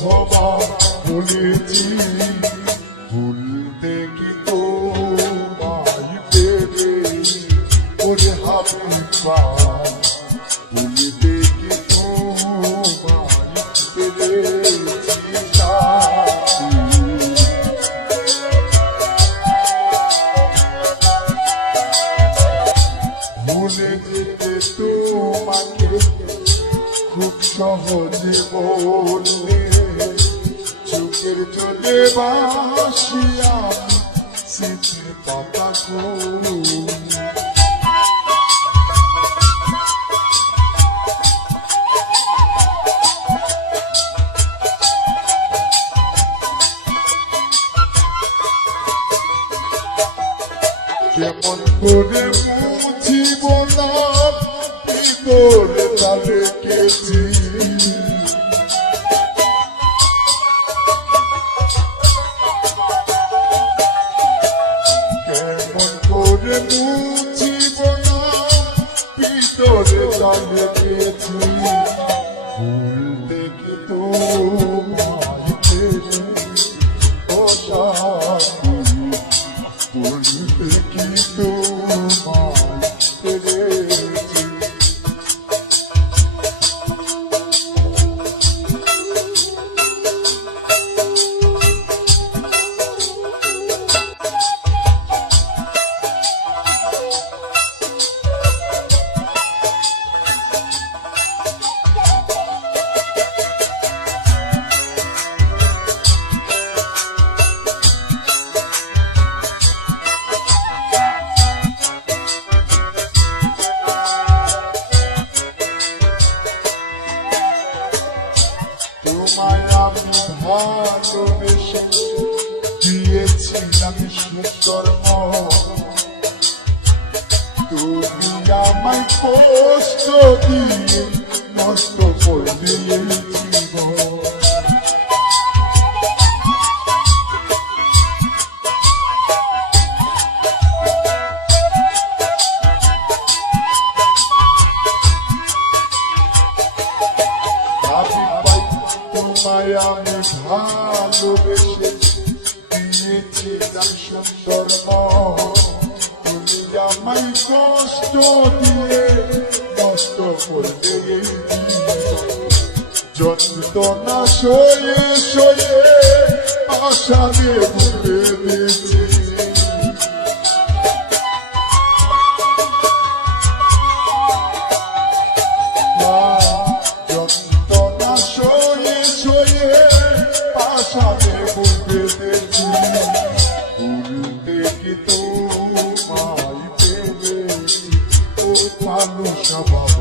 শতবার বলেছি ভুলতে কি তোমায় পেরে ওরে হাবিবা ভুলতে কি তোমায় পেরেছি সাথী ভুলে যেতে তোমাকে খুব সহজে বললে চোখের জলে বাসি আমি স্মৃতির পাতা কেমন করে মুছিব না ভিতরে তালে কেছি কেমন করে মুছিব না ভিতরে তালে কেছি ভুলতে কি তোমায় পেরে ও সাথী ভুলতে কি তোমায় পেরেছি তোমায় আমি ভালোবেসে দিয়েছিলাম সুন্দর তুমি আমায় কষ্ট দিয়ে নষ্ট করে জীবন তোমায় আমি ভালোবেসে দিয়েছিলাম সুন্দর তুমি আমায় কষ্ট দিয়ে নষ্ট করলে যন্ত্রণা সয়ে সয়ে আশারে ভুলে দিয়েছি সাথে বলতে দেখি ভুলতে কি তোমায় পেরেছি ও ভালো স্বভাব